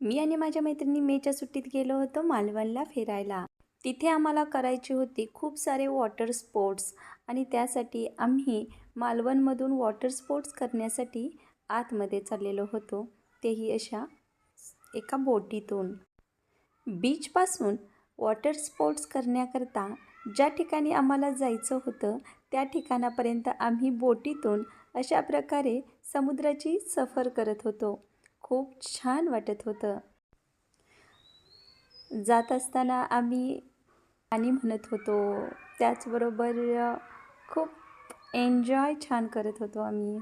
मी आणि माझ्या मैत्रिणी मेच्या सुट्टीत गेलो होतो मालवणला फिरायला. तिथे आम्हाला करायची होती खूप सारे वॉटर स्पोर्ट्स आणि त्यासाठी आम्ही मालवणमधून वॉटर स्पोर्ट्स करण्यासाठी आतमध्ये चाललेलो होतो. तेही अशा एका बोटीतून. बीचपासून वॉटर स्पोर्ट्स करण्याकरता ज्या ठिकाणी आम्हाला जायचं होतं त्या ठिकाणापर्यंत आम्ही बोटीतून अशा प्रकारे समुद्राची सफर करत होतो. खूप छान वाटत होतं. जात असताना आम्ही गाणी म्हणत होतो. त्याचबरोबर खूप एन्जॉय छान करत होतो आम्ही.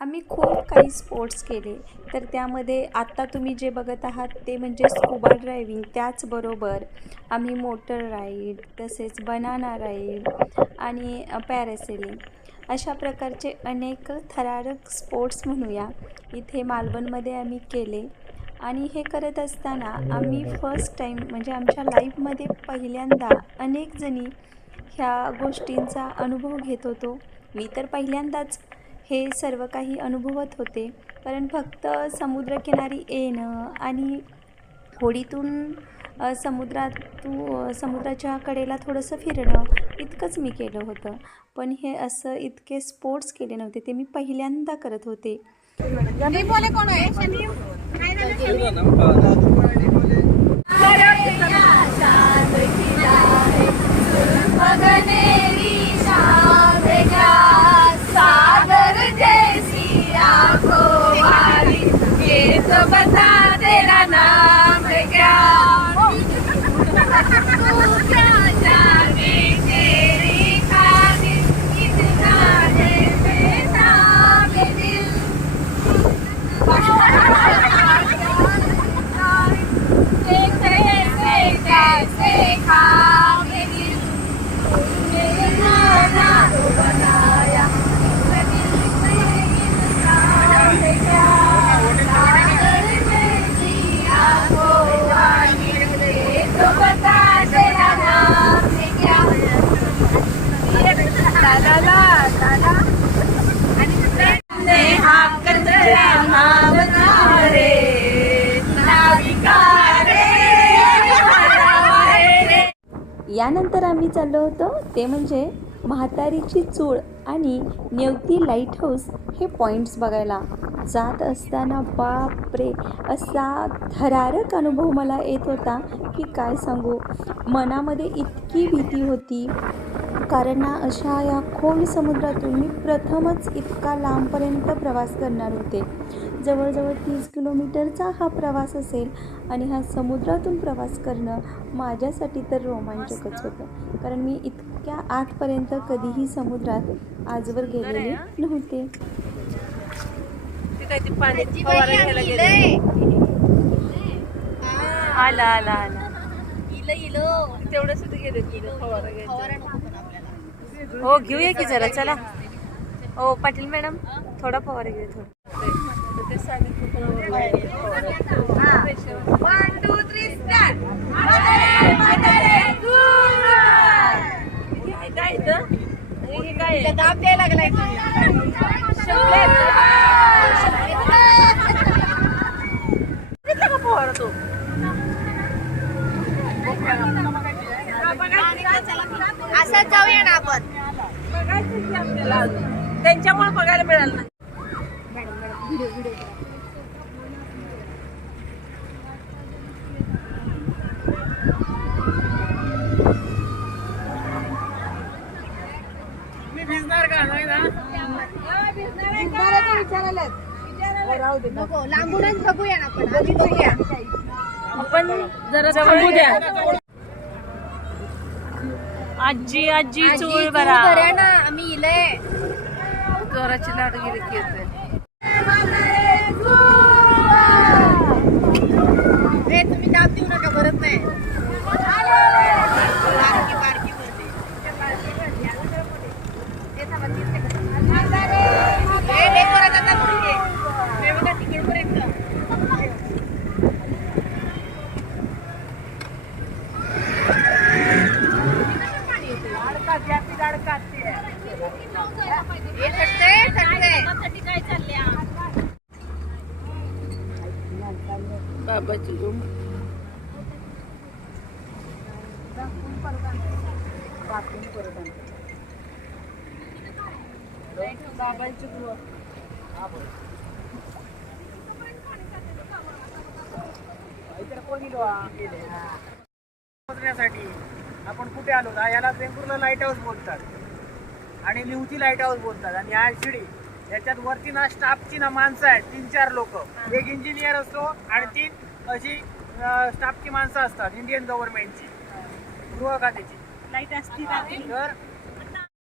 आम्ही खूप काही स्पोर्ट्स केले. तर त्यामध्ये आत्ता तुम्ही जे बघत आहात ते म्हणजे स्कुबा ड्रायव्हिंग. त्याचबरोबर आम्ही मोटर राईड, तसेच बनाना राईड आणि पॅरासेलिंग अशा प्रकारचे अनेक थरारक स्पोर्ट्स म्हणूया इथे मालवणमध्ये आम्ही केले. आणि हे करत असताना आम्ही फर्स्ट टाईम म्हणजे आमच्या लाईफमध्ये पहिल्यांदा अनेक जणी ह्या गोष्टींचा अनुभव घेत होतो. मी तर पहिल्यांदाच हे सर्व काही अनुभवत होते. कारण फक्त समुद्रकिनारी येणं आणि होडीतून समुद्राच्या कडेला थोडंसं फिरणं इतकंच मी केलं होतं. पण हे असं इतके स्पोर्ट्स केले नव्हते. ते मी पहिल्यांदा करत होते. यानंतर आम्ही चाललो होतो ते म्हणजे म्हातारीची चूळ आणि नेवती लाईट हाऊस हे पॉईंट्स बघायला. जात असताना बापरे असा थरारक अनुभव मला येत होता की काय सांगू. मनामध्ये इतकी भीती होती कारण ना अशा या खोल समुद्रातून मी प्रथमच इतका लांबपर्यंत प्रवास करणार होते. जवळजवळ 30 किलोमीटरचा हा प्रवास असेल आणि हा समुद्रातून प्रवास करणं माझ्यासाठी तर रोमांचकच होतं. कारण मी इतक्या आतपर्यंत कधीही समुद्रात आजवर गेलेले नव्हते. आला आला आला तेवढंच हो घेऊया की जरा. चला हो पाटील मॅडम थोडा फवारा घेऊ. थोडं 1 2 3 स्टार्ट. काय दाब द्यायला लागलाय फवारा तो. असंच जाऊया ना आपण. त्यांच्यामुळे बघायला मिळालं नाही. मी भिजणार का नाही ना. नको लांबूनच बघूया ना आपण. आधी बघूया आपण जरा थांबू द्या. आजी आजी चूळ बरा ना आम्ही इलय जोराची लाट गेली की येते. तुम्ही दाब देऊ नका भरत नाही. बारकी बारकी हे सगळे काय चालले बाबाची रूम बाबांची गृह शोधण्यासाठी आपण कुठे आलो ना, याला वेंगुर्ला लाईट हाऊस बोलतात आणि लिवची लाईट हाऊस बोलतात. आणि हा शिडी याच्यात वरती ना स्टाफची ना माणसं आहेत 3-4 लोक, एक इंजिनियर असतो आणि 3 अशी स्टाफची माणसं असतात इंडियन गव्हर्नमेंटची गृह खात्याची लाईट असती.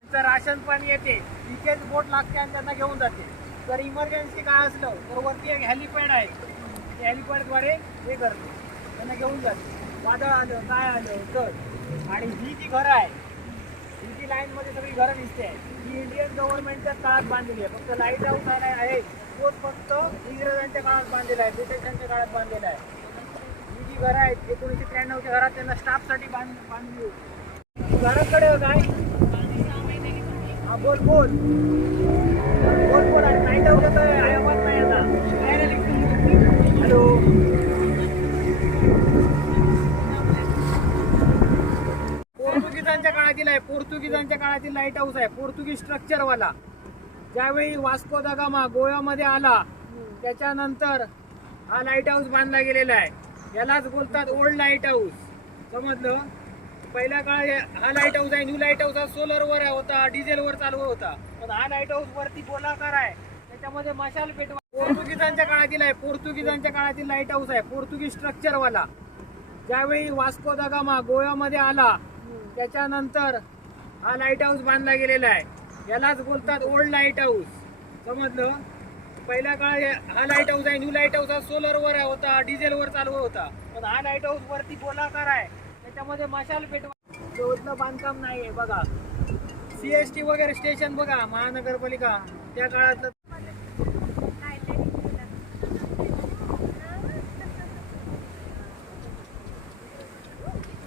तर राशन पाणी येते तिथेच बोट लागते आणि त्यांना घेऊन जाते. जर इमर्जन्सी काय असलं तर वरती एक हेलिपॅड आहे, त्या हेलिपॅडद्वारे हे करते, त्यांना घेऊन जाते. वादळ आलं काय आलं तर. आणि ही जी घरं आहे ही जी लाईनमध्ये सगळी घरं दिसते ही इंडियन गव्हर्नमेंटच्या काळात बांधलेली आहे. फक्त लाईट हाऊस आहे तोच फक्त इंग्रजांच्या काळात बांधलेला आहे, ब्रिटिशांच्या काळात बांधलेला आहे. ही जी घरं आहेत 1993च्या घरात त्यांना स्टाफसाठी बांधली होती. घराकडे काय हा बोल बोल बोल बोल. आणि लाईट हाऊस येतोय आयाबाद नाही आता. हॅलो पोर्तुगीजांच्या काळातील लाईट हाऊस आहे, पोर्तुगीज स्ट्रक्चरवाला. ज्यावेळी वास्को दा गामा गोव्यामध्ये आला त्याच्यानंतर हा लाईट हाऊस बांधला गेलेला आहे. यालाच बोलतात ओल्ड लाईट हाऊस. समजलं. पहिल्या काळात हा लाईट हाऊस आहे. न्यू लाईट हाऊस हा सोलरवर होता, डिझेलवर चालू होता. पण हा लाईट हाऊस वरती गोलाकार आहे, त्याच्यामध्ये मशाल पेटवा. पोर्तुगीजांच्या काळातील आहे, पोर्तुगीजांच्या काळातील लाईट हाऊस आहे, पोर्तुगीज स्ट्रक्चरवाला. ज्यावेळी वास्को दा गामा गोव्यामध्ये आला त्याच्यानंतर हा लाईट हाऊस बांधला गेलेला आहे. यालाच बोलतात ओल्ड लाईट हाऊस. समजलं. पहिल्या काळात हा लाईट हाऊस आहे. न्यू लाईट हाऊस हा सोलरवर होता, डिझेलवर चालू होता. पण हा लाईट हाऊस वरती गोलाकार आहे, त्याच्यामध्ये मशाल पेटवा. रोडलं बांधकाम नाहीये बघा. CST वगैरे स्टेशन बघा, महानगरपालिका त्या काळातलं.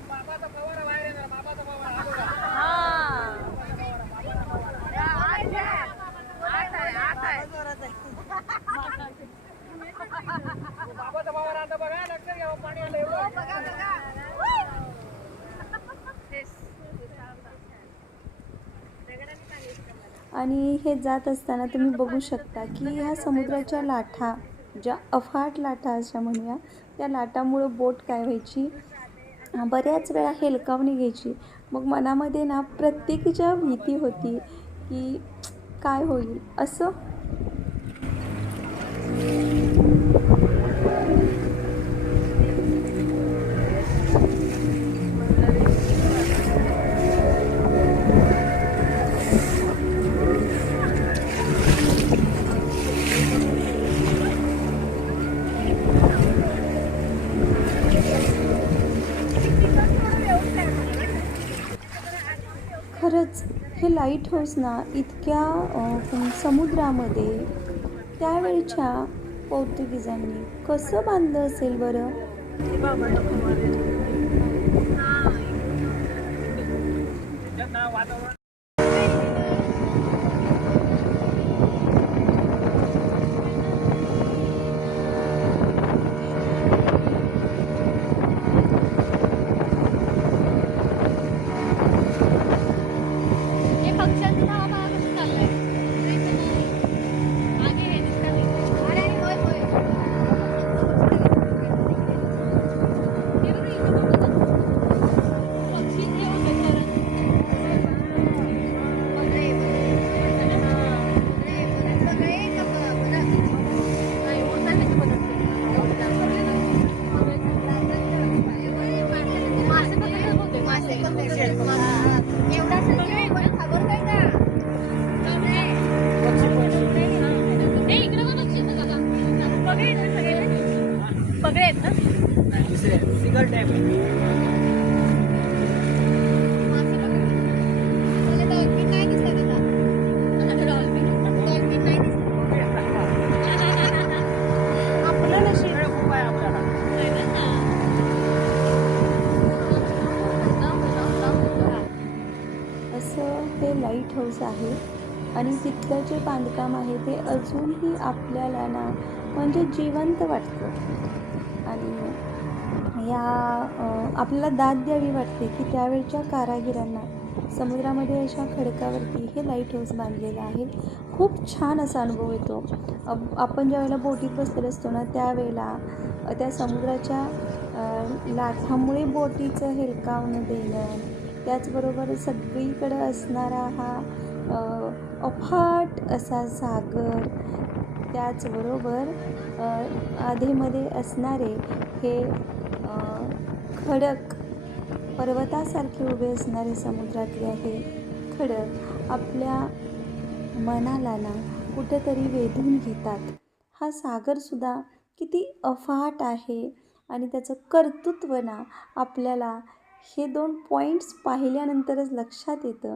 बाबाचा पवार बाहेर येणार, बाबाचा पवार हा बघा. बाबाचा पवार आता बघा, लक्षात घ्या पाणी आलं एवढं. आणि हे जात असताना तुम्ही बघू शकता की ह्या समुद्राच्या लाटा, ज्या अफाट लाटा अशा म्हणूया, त्या लाटामुळं बोट काय व्हायची, बऱ्याच वेळा हेलकावणी घ्यायची. मग मनामध्ये ना प्रत्येकीच्या भीती होती की काय होईल असं. खरंच हे लाईट हाऊस ना इतक्या समुद्रामध्ये त्यावेळच्या पोर्तुगीजांनी कसं बांधलं असेल बरं. असं हे लाईट हाऊस आहे. आणि तिथलं जे बांधकाम आहे ते अजूनही आपल्याला ना म्हणजे जिवंत वाटतं. आणि आपल्याला दाद द्यावी वाटते की त्यावेळच्या कारागिरांना समुद्रामध्ये अशा खडकावरती हे लाईट हाऊस बांधलेलं आहे. खूप छान असा अनुभव येतो. आपण ज्यावेळेला बोटीत बसलेलो असतो ना त्यावेळेला त्या समुद्राच्या लाटांमुळे बोटीचं हेलकावणं देणं, त्याचबरोबर सगळीकडं असणारा हा अफाट असा सागर, त्याचबरोबर आधेमध्ये असणारे हे खडक, पर्वतासारखे उभे असणारे समुद्रातले हे खडक आपल्या मनाला ना कुठेतरी वेधून घेतात. हा सागरसुद्धा किती अफाट आहे आणि त्याचं कर्तृत्व ना आपल्याला हे 2 पॉईंट्स पाहिल्यानंतरच लक्षात येतं.